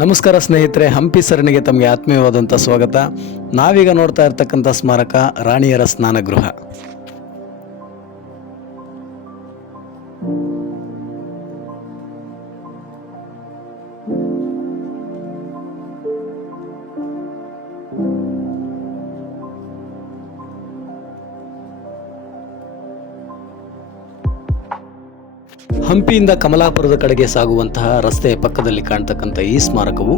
ನಮಸ್ಕಾರ ಸ್ನೇಹಿತರೆ, ಹಂಪಿ ಸರಣಿಗೆ ತಮಗೆ ಆತ್ಮೀಯವಾದಂಥ ಸ್ವಾಗತ. ನಾವೀಗ ನೋಡ್ತಾ ಇರ್ತಕ್ಕಂಥ ಸ್ಮಾರಕ ರಾಣಿಯರ ಸ್ನಾನಗೃಹ. ಹಂಪಿಯಿಂದ ಕಮಲಾಪುರದ ಕಡೆಗೆ ಸಾಗುವಂತಹ ರಸ್ತೆಯ ಪಕ್ಕದಲ್ಲಿ ಕಾಣ್ತಕ್ಕಂಥ ಈ ಸ್ಮಾರಕವು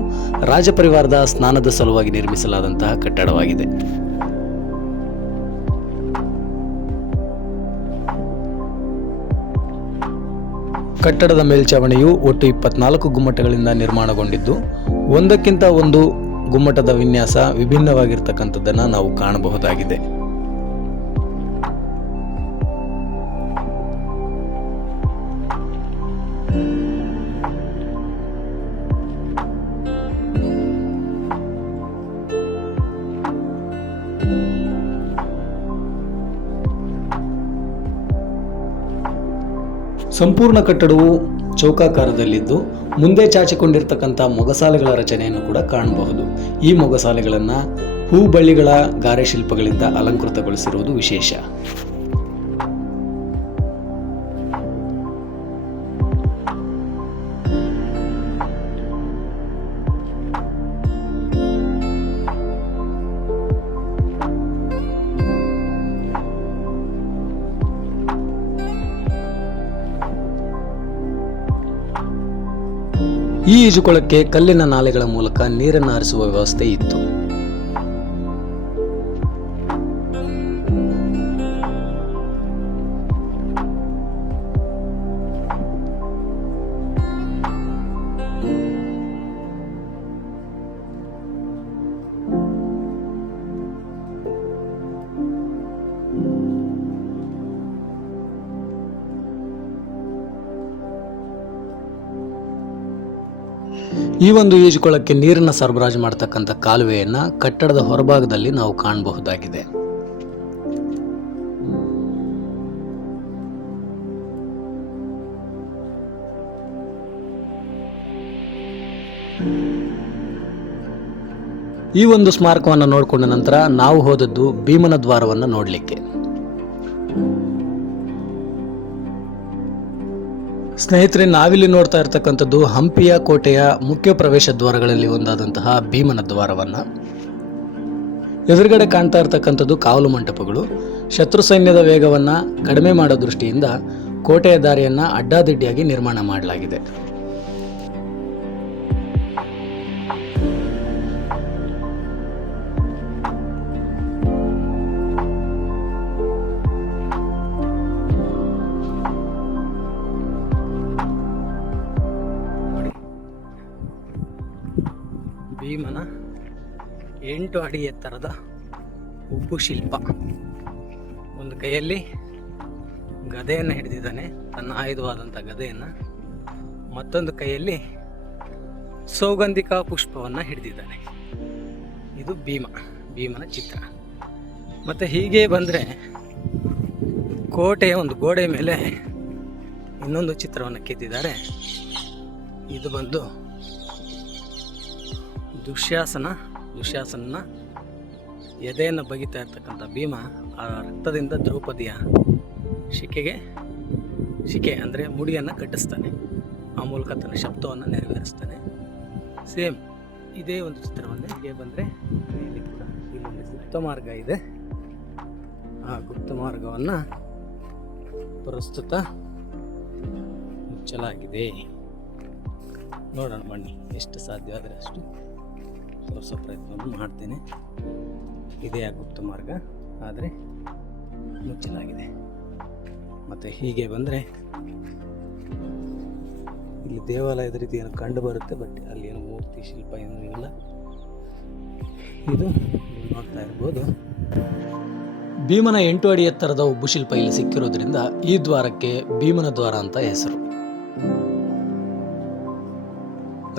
ರಾಜಪರಿವಾರದ ಸ್ನಾನದ ಸಲುವಾಗಿ ನಿರ್ಮಿಸಲಾದಂತಹ ಕಟ್ಟಡವಾಗಿದೆ. ಕಟ್ಟಡದ ಮೇಲ್ಛಾವಣಿಯು ಒಟ್ಟು 24 ಗುಮ್ಮಟಗಳಿಂದ ನಿರ್ಮಾಣಗೊಂಡಿದ್ದು, ಒಂದಕ್ಕಿಂತ ಒಂದು ಗುಮ್ಮಟದ ವಿನ್ಯಾಸ ವಿಭಿನ್ನವಾಗಿರ್ತಕ್ಕಂಥದ್ದನ್ನು ನಾವು ಕಾಣಬಹುದಾಗಿದೆ. ಸಂಪೂರ್ಣ ಕಟ್ಟಡವು ಚೌಕಾಕಾರದಲ್ಲಿದ್ದು, ಮುಂದೆ ಚಾಚಿಕೊಂಡಿರ್ತಕ್ಕಂಥ ಮೊಗಸಾಲೆಗಳ ರಚನೆಯನ್ನು ಕೂಡ ಕಾಣಬಹುದು. ಈ ಮೊಗಸಾಲೆಗಳನ್ನು ಹೂಬಳ್ಳಿಗಳ ಗಾರೆ ಶಿಲ್ಪಗಳಿಂದ ಅಲಂಕೃತಗೊಳಿಸಿರುವುದು ವಿಶೇಷ. ಈ ಈಜುಕೊಳಕ್ಕೆ ಕಲ್ಲಿನ ನಾಲೆಗಳ ಮೂಲಕ ನೀರನ್ನು ಹರಿಸುವ ವ್ಯವಸ್ಥೆ ಇತ್ತು. ಈ ಒಂದು ಈಜುಕೊಳಕ್ಕೆ ನೀರನ್ನು ಸರಬರಾಜು ಮಾಡತಕ್ಕಂಥ ಕಾಲುವೆಯನ್ನ ಕಟ್ಟಡದ ಹೊರಭಾಗದಲ್ಲಿ ನಾವು ಕಾಣಬಹುದಾಗಿದೆ. ಈ ಒಂದು ಸ್ಮಾರಕವನ್ನು ನೋಡಿಕೊಂಡ ನಂತರ ನಾವು ಹೋದದ್ದು ಭೀಮನ ದ್ವಾರವನ್ನು ನೋಡಲಿಕ್ಕೆ. ಸ್ನೇಹಿತರೆ, ನಾವಿಲ್ಲಿ ನೋಡ್ತಾ ಇರ್ತಕ್ಕಂಥದ್ದು ಹಂಪಿಯ ಕೋಟೆಯ ಮುಖ್ಯ ಪ್ರವೇಶ ದ್ವಾರಗಳಲ್ಲಿ ಒಂದಾದಂತಹ ಭೀಮನ ದ್ವಾರವನ್ನು. ಎದುರುಗಡೆ ಕಾಣ್ತಾ ಇರ್ತಕ್ಕಂಥದ್ದು ಕಾವಲು ಮಂಟಪಗಳು. ಶತ್ರು ಸೈನ್ಯದ ವೇಗವನ್ನು ಕಡಿಮೆ ಮಾಡೋ ದೃಷ್ಟಿಯಿಂದ ಕೋಟೆಯ ದಾರಿಯನ್ನು ಅಡ್ಡಾದಿಡ್ಡಿಯಾಗಿ ನಿರ್ಮಾಣ ಮಾಡಲಾಗಿದೆ. ಭೀಮನ 8 ಅಡಿ ಎತ್ತರದ ಉಬ್ಬು ಶಿಲ್ಪ. ಒಂದು ಕೈಯಲ್ಲಿ ಗದೆಯನ್ನು ಹಿಡಿದಿದ್ದಾನೆ, ತನ್ನ ಆಯುಧವಾದಂಥ ಗದೆಯನ್ನು. ಮತ್ತೊಂದು ಕೈಯಲ್ಲಿ ಸೌಗಂಧಿಕ ಪುಷ್ಪವನ್ನು ಹಿಡಿದಿದ್ದಾನೆ. ಇದು ಭೀಮನ ಚಿತ್ರ. ಮತ್ತು ಹೀಗೆ ಬಂದರೆ ಕೋಟೆಯ ಒಂದು ಗೋಡೆ ಮೇಲೆ ಇನ್ನೊಂದು ಚಿತ್ರವನ್ನು ಕೆತ್ತಿದ್ದಾರೆ. ಇದು ಬಂದು ದುಶ್ಯಾಸನ ಎದೆಯನ್ನು ಬಗಿತಾ ಇರ್ತಕ್ಕಂಥ ಭೀಮ ಆ ರಕ್ತದಿಂದ ದ್ರೌಪದಿಯ ಶಿಕೆ ಅಂದರೆ ಮುಡಿಯನ್ನು ಕಟ್ಟಿಸ್ತಾನೆ. ಆ ಮೂಲಕ ತನ್ನ ಶಬ್ದವನ್ನು ನೆರವೇರಿಸ್ತಾನೆ. ಸೇಮ್ ಇದೇ ಒಂದು ಚಿತ್ರವನ್ನು ಹೀಗೆ ಬಂದರೆ ಇಲ್ಲಿ ಕೂಡ ಇಲ್ಲೊಂದು ಗುಪ್ತ ಮಾರ್ಗ ಇದೆ. ಆ ಗುಪ್ತ ಮಾರ್ಗವನ್ನು ಪ್ರಸ್ತುತ ಮುಚ್ಚಲಾಗಿದೆ. ನೋಡೋಣ ಬನ್ನಿ, ಎಷ್ಟು ಸಾಧ್ಯ ಆದರೆ ಅಷ್ಟು ತೋರಿಸೋ ಪ್ರಯತ್ನವನ್ನು ಮಾಡ್ತೇನೆ. ಇದೇ ಆ ಗುಪ್ತ ಮಾರ್ಗ, ಆದರೆ ಮುಚ್ಚಲಾಗಿದೆ. ಮತ್ತು ಹೀಗೆ ಬಂದರೆ ಇಲ್ಲಿ ದೇವಾಲಯದ ರೀತಿ ಏನು ಕಂಡು ಬರುತ್ತೆ, ಬಟ್ ಅಲ್ಲಿ ಏನು ಮೂರ್ತಿ ಶಿಲ್ಪ ಏನೂ ಇಲ್ಲ. ಇದು ನೋಡ್ತಾ ಇರ್ಬೋದು, ಭೀಮನ 8 ಅಡಿ ಎತ್ತರದ ಉಬ್ಬು ಶಿಲ್ಪ ಇಲ್ಲಿ ಸಿಕ್ಕಿರೋದ್ರಿಂದ ಈ ದ್ವಾರಕ್ಕೆ ಭೀಮನ ದ್ವಾರ ಅಂತ ಹೆಸರು.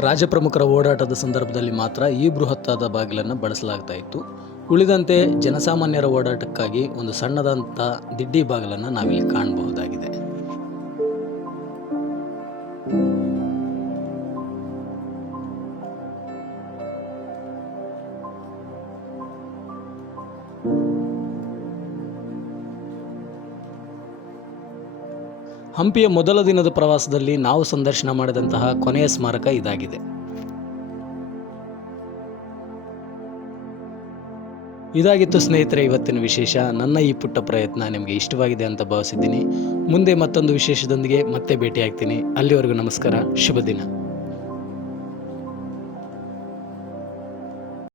ರಾಜಪ್ರಮುಖರ ಓಡಾಟದ ಸಂದರ್ಭದಲ್ಲಿ ಮಾತ್ರ ಈ ಬೃಹತ್ತಾದ ಬಾಗಿಲನ್ನು ಬಳಸಲಾಗ್ತಾ ಇತ್ತು. ಉಳಿದಂತೆ ಜನಸಾಮಾನ್ಯರ ಓಡಾಟಕ್ಕಾಗಿ ಒಂದು ಸಣ್ಣದಂಥ ದಿಡ್ಡಿ ಬಾಗಿಲನ್ನು ನಾವಿಲ್ಲಿ ಕಾಣಬಹುದಾಗಿದೆ. ಹಂಪಿಯ ಮೊದಲ ದಿನದ ಪ್ರವಾಸದಲ್ಲಿ ನಾವು ಸಂದರ್ಶನ ಮಾಡಿದಂತಹ ಕೊನೆಯ ಸ್ಮಾರಕ ಇದಾಗಿದೆ. ಇದಾಗಿತ್ತು ಸ್ನೇಹಿತರೆ ಇವತ್ತಿನ ವಿಶೇಷ. ನನ್ನ ಈ ಪುಟ್ಟ ಪ್ರಯತ್ನ ನಿಮಗೆ ಇಷ್ಟವಾಗಿದೆ ಅಂತ ಭಾವಿಸಿದ್ದೀನಿ. ಮುಂದೆ ಮತ್ತೊಂದು ವಿಶೇಷದೊಂದಿಗೆ ಮತ್ತೆ ಭೇಟಿಯಾಗ್ತೀನಿ. ಅಲ್ಲಿವರೆಗೂ ನಮಸ್ಕಾರ, ಶುಭ ದಿನ.